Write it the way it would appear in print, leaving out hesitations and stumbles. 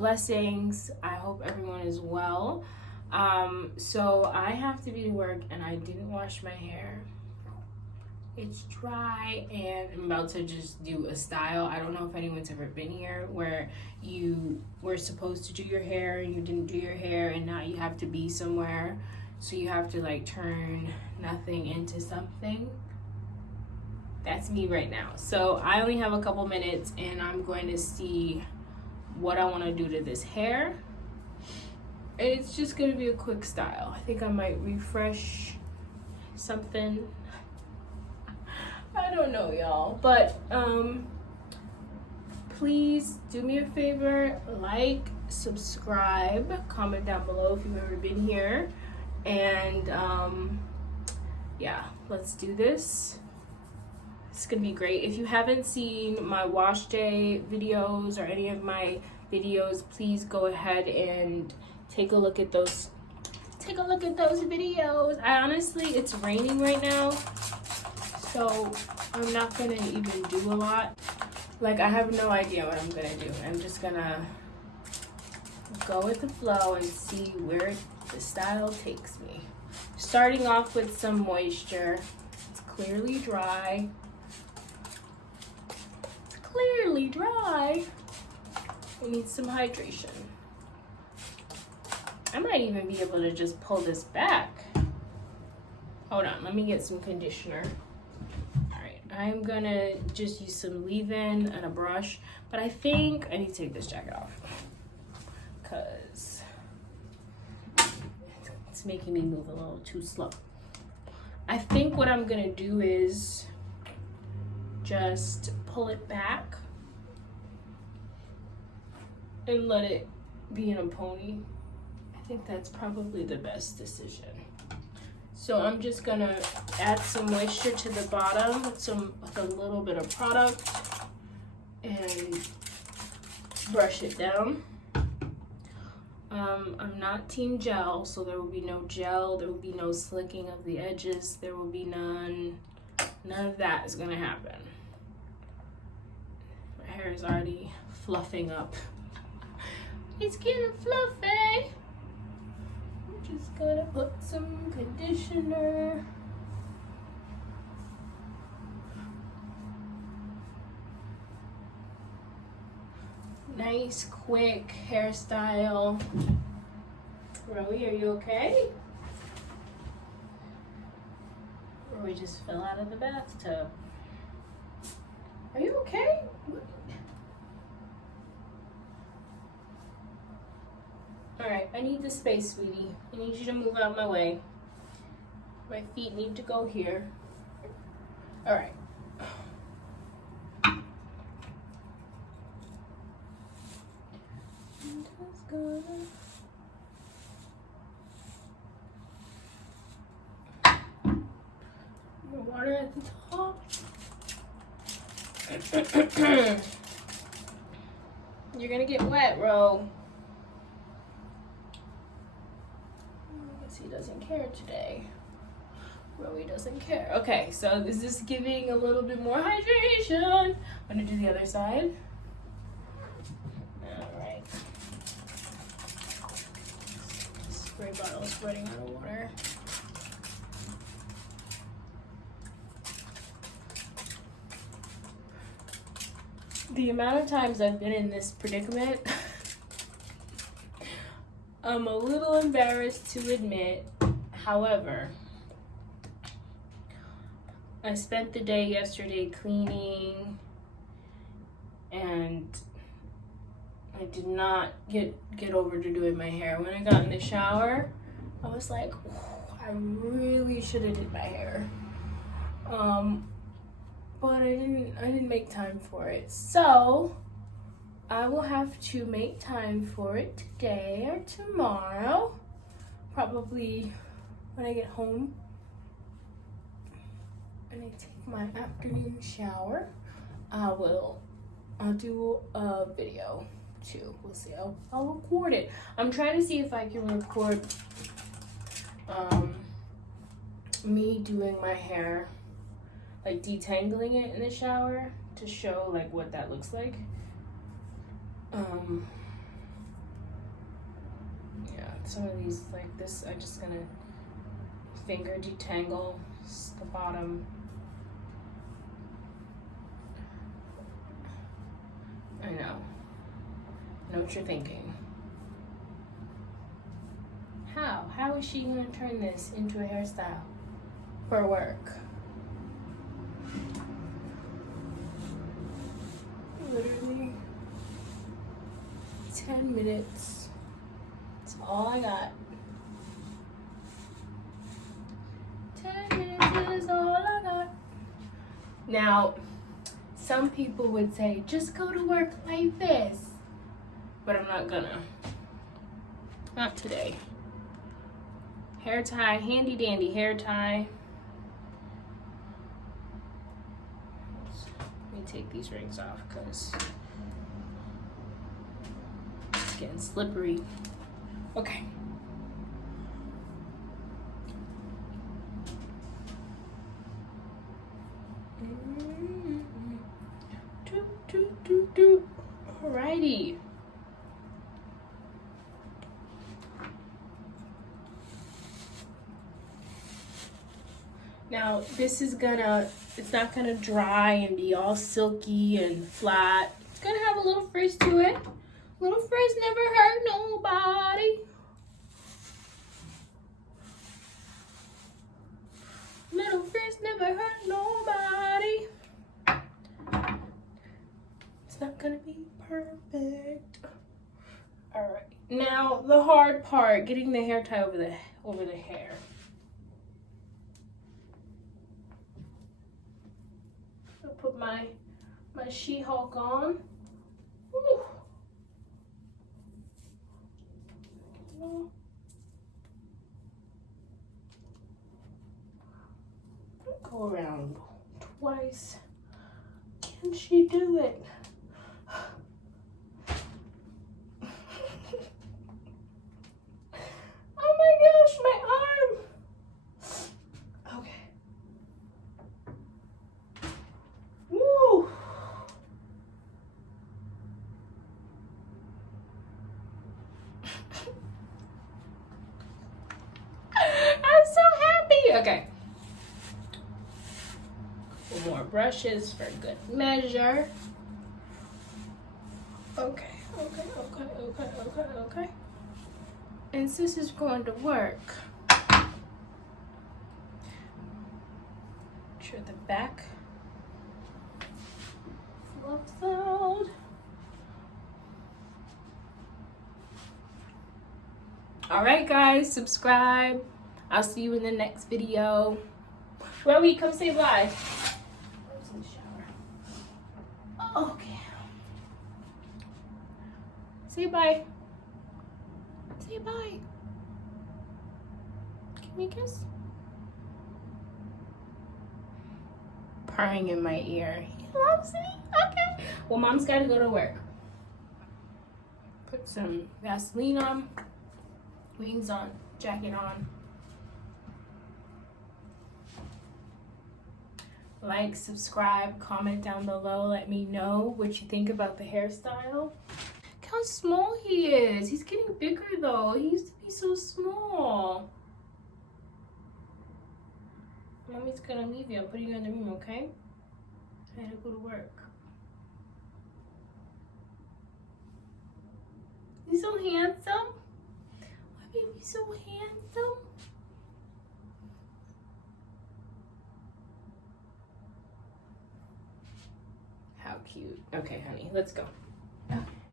blessings. I hope everyone is well. So I have to be to work and I didn't wash my hair. It's dry and I'm about to just do a style. I don't know if anyone's ever been here where you were supposed to do your hair and you didn't do your hair and now you have to be somewhere. So you have to like turn nothing into something. That's me right now. So I only have a couple minutes and I'm going to see what I want to do to this hair. It's just going to be a quick style. I think I might refresh something. I don't know, y'all. But please do me a favor, like, subscribe, comment down below if you've ever been here. And yeah, let's do this. It's gonna be great. If you haven't seen my wash day videos or any of my videos, please go ahead and take a look at those. Take a look at those videos. I honestly, it's raining right now, so I'm not gonna even do a lot. Like, I have no idea what I'm gonna do. I'm just gonna go with the flow and see where the style takes me. Starting off with some moisture. It's clearly dry. Clearly dry. We need some hydration. I might even be able to just pull this back. Hold on, let me get some conditioner. All right, I'm gonna just use some leave-in and a brush, but I think I need to take this jacket off because it's making me move a little too slow. I think what I'm gonna do is just pull it back and let it be in a pony. I think that's probably the best decision. So I'm just gonna add some moisture to the bottom with a little bit of product and brush it down. I'm not team gel, so there will be no gel, there will be no slicking of the edges, there will be none of that is gonna happen. My hair is already fluffing up. It's getting fluffy. I'm just gonna put some conditioner. Nice, quick hairstyle. Rowie, are you okay? Rowie just fell out of the bathtub. Are you okay? Alright, I need the space, sweetie. I need you to move out of my way. My feet need to go here. Alright. More water at the top. You're gonna get wet, Ro. I guess he doesn't care today. Rowie doesn't care. Okay, so this is giving a little bit more hydration. I'm gonna do the other side. Alright. Spray bottle's running out of water. The amount of times I've been in this predicament, I'm a little embarrassed to admit. However, I spent the day yesterday cleaning and I did not get over to doing my hair. When I got in the shower, I was like, I really should have did my hair. But I didn't make time for it. So I will have to make time for it today or tomorrow. Probably when I get home and I take my afternoon shower. I'll do a video too. We'll see. I'll record it. I'm trying to see if I can record me doing my hair, like detangling it in the shower to show like what that looks like. some of these, like this, I'm just gonna finger detangle the bottom. I know what you're thinking. How is she gonna turn this into a hairstyle for work? Literally 10 minutes. That's all I got. 10 minutes is all I got. Now, some people would say, just go to work like this. But I'm not gonna. Not today. Hair tie, handy dandy hair tie. Let me take these rings off because it's getting slippery. Okay. Alrighty. Now this is it's not gonna dry and be all silky and flat. It's gonna have a little frizz to it. Little frizz never hurt nobody. Little frizz never hurt nobody. It's not gonna be perfect. All right, now the hard part, getting the hair tie over the hair. I'll put my She-Hulk on. Woo. Go around twice. Can she do it? Oh my gosh, my arm. Okay. Woo. I'm so happy. Okay. More brushes for good measure. Okay. And this is going to work. Sure the back fluffs out. All right, guys, subscribe. I'll see you in the next video. Rowie, come say bye. In the shower. Okay. Say bye. Say bye. Give me a kiss. Purring in my ear. He loves me. Okay. Well, Mom's got to go to work. Put some Vaseline on. Wings on. Jacket on. Like, subscribe, comment down below. Let me know what you think about the hairstyle. Look how small he is. He's getting bigger though. He used to be so small. Mommy's gonna leave you. I'm putting you in the room, okay? I had to go to work. He's so handsome. My baby's so handsome. How cute. Okay, honey, let's go.